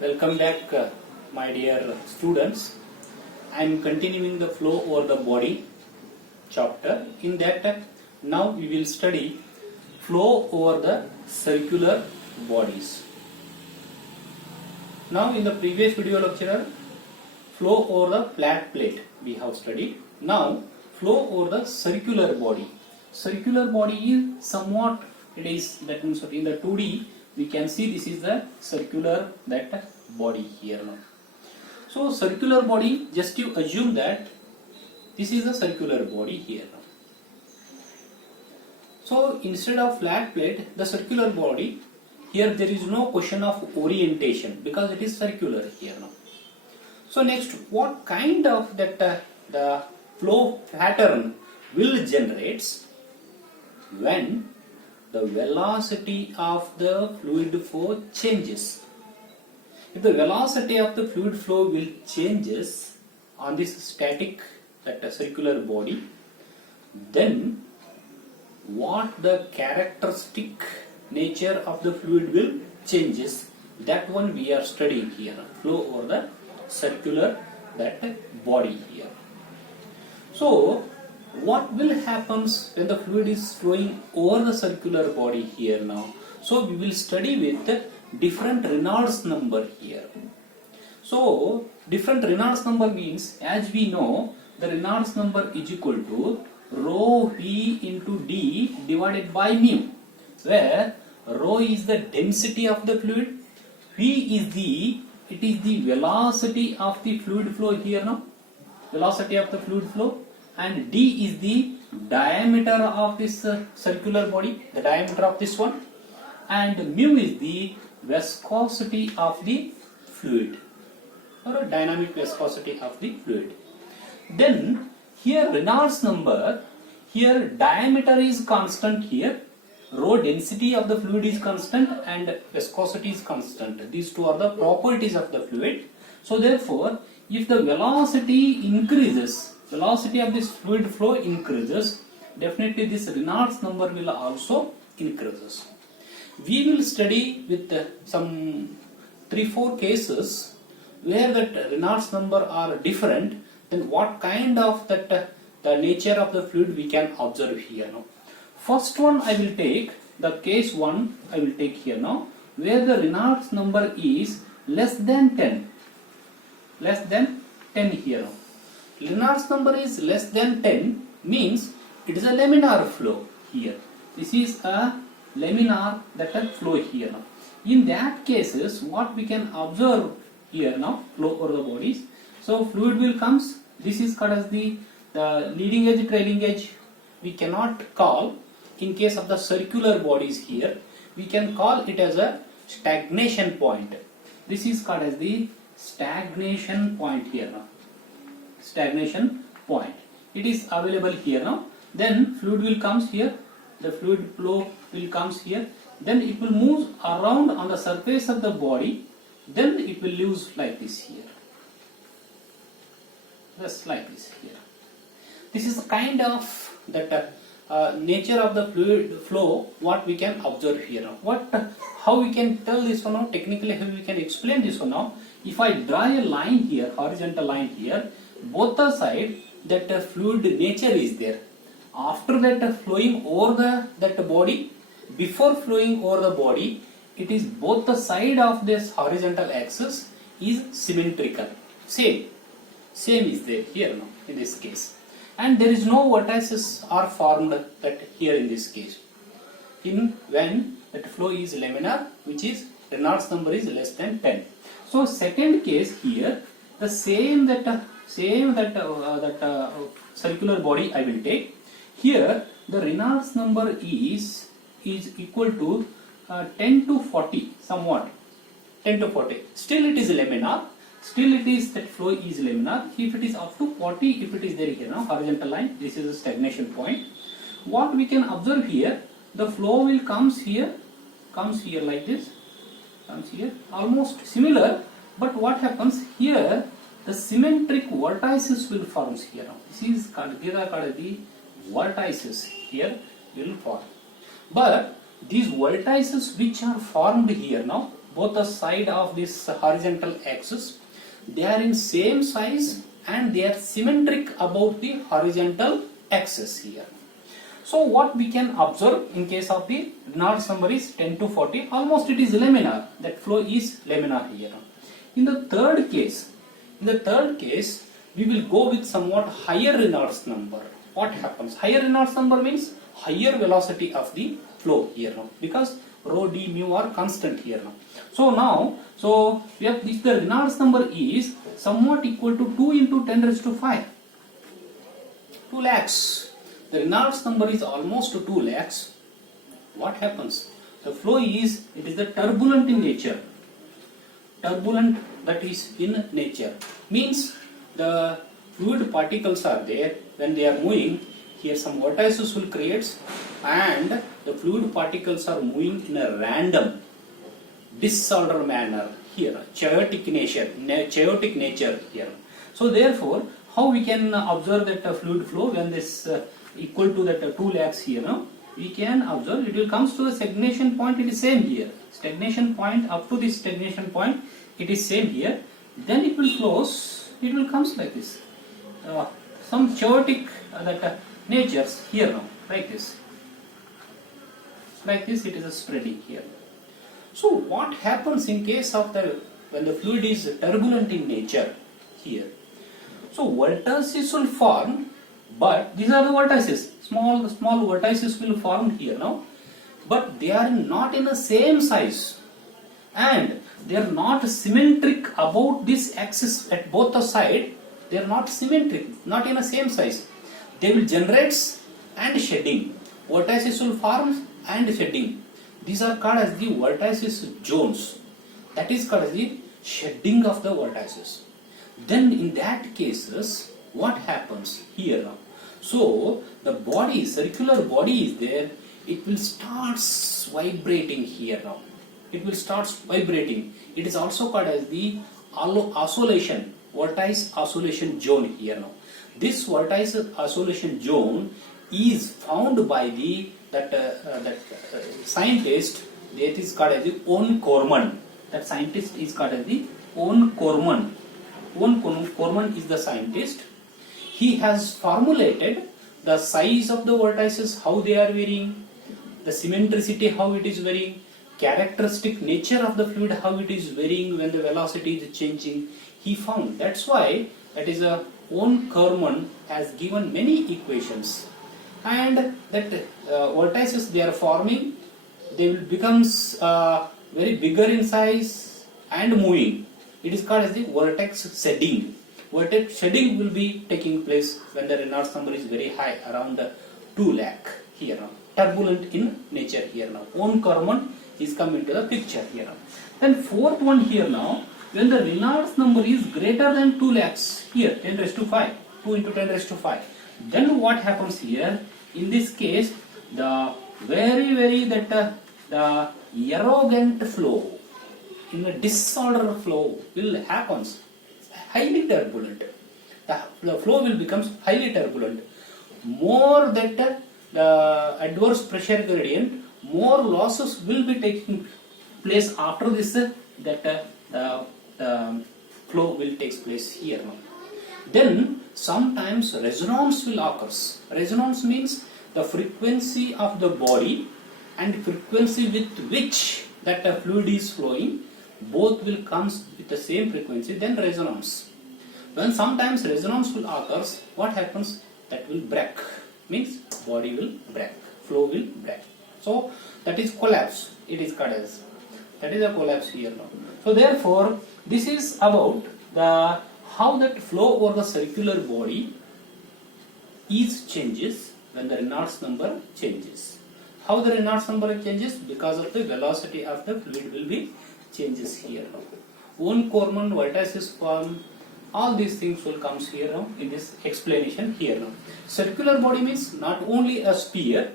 Welcome back, my dear students. I am continuing the flow over the body chapter. In that, now we will study flow over the circular bodies. Now, in the previous video lecture, flow over the flat plate we have studied. Now, flow over the circular body. Circular body is somewhat, it is, that means in the 2D we can see this is the circular body here now. So circular body, just you assume that this is the circular body here now. So instead of flat plate, the circular body, here there is no question of orientation because it is circular here now. So next, what kind of the flow pattern will generates when the velocity of the fluid flow changes. If the velocity of the fluid flow will changes on this static circular body, then what the characteristic nature of the fluid will changes, that one we are studying here, flow over the circular body here. So what will happens when the fluid is flowing over the circular body here now? So we will study with different Reynolds number here. So different Reynolds number means, as we know, the Reynolds number is equal to rho V into D divided by mu, where rho is the density of the fluid, V is the velocity of the fluid flow here now, velocity of the fluid flow, and D is the diameter of this circular body, the diameter of this one, and mu is the viscosity of the fluid, or a dynamic viscosity of the fluid. Then here Reynolds number, here diameter is constant here, rho density of the fluid is constant and viscosity is constant. These two are the properties of the fluid. So therefore, if the velocity increases, velocity of this fluid flow increases, definitely this Reynolds number will also increases. We will study with some 3-4 cases where that Reynolds number are different, then what kind of the nature of the fluid we can observe here now. First one I will take, the case 1 I will take here now, where the Reynolds number is less than 10. Less than 10 here now. Reynolds number is less than 10 means it is a laminar flow here. This is a laminar flow here now. In that cases, what we can observe here now, flow over the bodies. So fluid will comes, this is called as the leading edge, trailing edge. We cannot call, in case of the circular bodies here, we can call it as a stagnation point. This is called as the stagnation point here now. Stagnation point. It is available here now. Then fluid will comes here. The fluid flow will comes here. Then it will move around on the surface of the body. Then it will leaves like this here. Just like this here. This is kind of nature of the fluid flow what we can observe here now. How we can tell this one now? Technically, how we can explain this one now? If I draw a line here, horizontal line here, both the side that fluid nature is there. After that flowing over that body, before flowing over the body, it is both the side of this horizontal axis is symmetrical. Same is there here now in this case. And there is no vertices are formed that here in this case. When that flow is laminar, which is Reynolds number is less than 10. So second case here, the same circular body I will take. Here the Reynolds number is equal to 10 to 40 somewhat, 10 to 40. Still it is laminar. Still it is that flow is laminar. If it is up to 40, if it is there here now, horizontal line, this is a stagnation point. What we can observe here, the flow will comes here like this, comes here, almost similar, but what happens here, the symmetric vertices will form here now. This is called the vertices here will form. But these vertices which are formed here now, both the side of this horizontal axis, they are in same size and they are symmetric about the horizontal axis here. So what we can observe in case of the Reynolds number is 10 to 40, almost it is laminar, that flow is laminar here. In the third case, we will go with somewhat higher Reynolds number. What happens? Higher Reynolds number means higher velocity of the flow here now, because rho d mu are constant here now. So we have this, the Reynolds number is somewhat equal to 2 into 10 raised to 5, 2 lakhs. The Reynolds number is almost 2 lakhs. What happens? The flow is, it is the turbulent in nature. Turbulent, that is in nature, means the fluid particles are there. When they are moving, here some vortices will create, and the fluid particles are moving in a random, disorder manner here, chaotic nature here. So therefore, how we can observe that fluid flow when this equal to that 2 lakhs here now? We can observe it will comes to the stagnation point, it is same here. Stagnation point, up to this stagnation point, it is same here. Then it will flows, it will comes like this. Some chaotic natures here now, like this. Like this, it is a spreading here. So what happens in case of when the fluid is turbulent in nature here? So vortices will form, but these are the vortices. Small vortices will form here now, but they are not in the same size, and they are not symmetric about this axis at both the side. They are not symmetric, not in the same size. They will generate and shedding. Vortices will form and shedding. These are called as the vortices zones. That is called as the shedding of the vortices. Then in that cases, what happens here now? So the body, circular body is there, it will start vibrating here now. It will start vibrating. It is also called as the oscillation, vortice oscillation zone here now. This vortice oscillation zone is found by the scientist, that is called as the Owen Corman. That scientist is called as the Owen Corman. Owen Corman is the scientist. He has formulated the size of the vortices, how they are varying, the symmetricity, how it is varying, characteristic nature of the fluid, how it is varying when the velocity is changing. He found. That's why that is a Owen Corman has given many equations, and that vortices they are forming, they will becomes very bigger in size and moving. It is called as the vortex shedding. Vortex shedding will be taking place when the Reynolds number is very high, around 2 lakh here now. Turbulent in nature here now. Owen Corman is come into the picture here now. Then fourth one here now, when the Reynolds number is greater than 2 lakhs here, 10 raised to 5, 2 into 10 raised to 5. Then what happens here? In this case, the the arrogant flow, in the disorder flow will happens, highly turbulent. The flow will becomes highly turbulent. More that the adverse pressure gradient, more losses will be taking place after this. The flow will take place here now. Then sometimes resonance will occur. Resonance means the frequency of the body and frequency with which that fluid is flowing, both will comes with the same frequency, then resonance. When sometimes resonance will occur, what happens? That will break, means body will break, flow will break. So that is collapse, it is called as. That is a collapse here now. So therefore, this is about the how that flow over the circular body is changes when the Reynolds number changes. How the Reynolds number changes? Because of the velocity of the fluid will be changes here now. Owen Corman vortices form, all these things will comes here now in this explanation here now. Circular body means not only a sphere,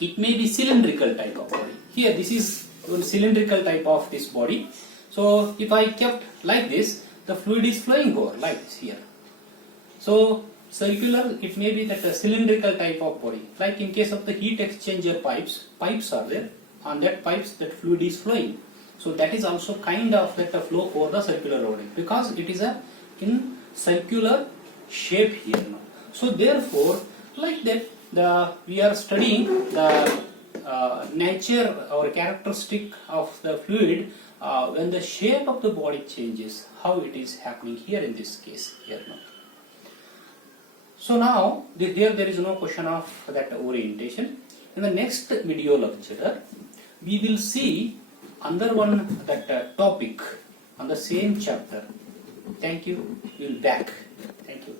it may be cylindrical type of body. Here this is one cylindrical type of this body. So if I kept like this, the fluid is flowing over like this here. So circular, it may be that a cylindrical type of body. Like in case of the heat exchanger pipes are there. On that pipes that fluid is flowing. So that is also kind of that flow over the circular loading, because it is a in circular shape here now. So therefore, like that, we are studying the nature or characteristic of the fluid when the shape of the body changes, how it is happening here in this case here now. So now here there is no question of that orientation. In the next video lecture, we will see another one that topic on the same chapter. Thank you. We will back. Thank you.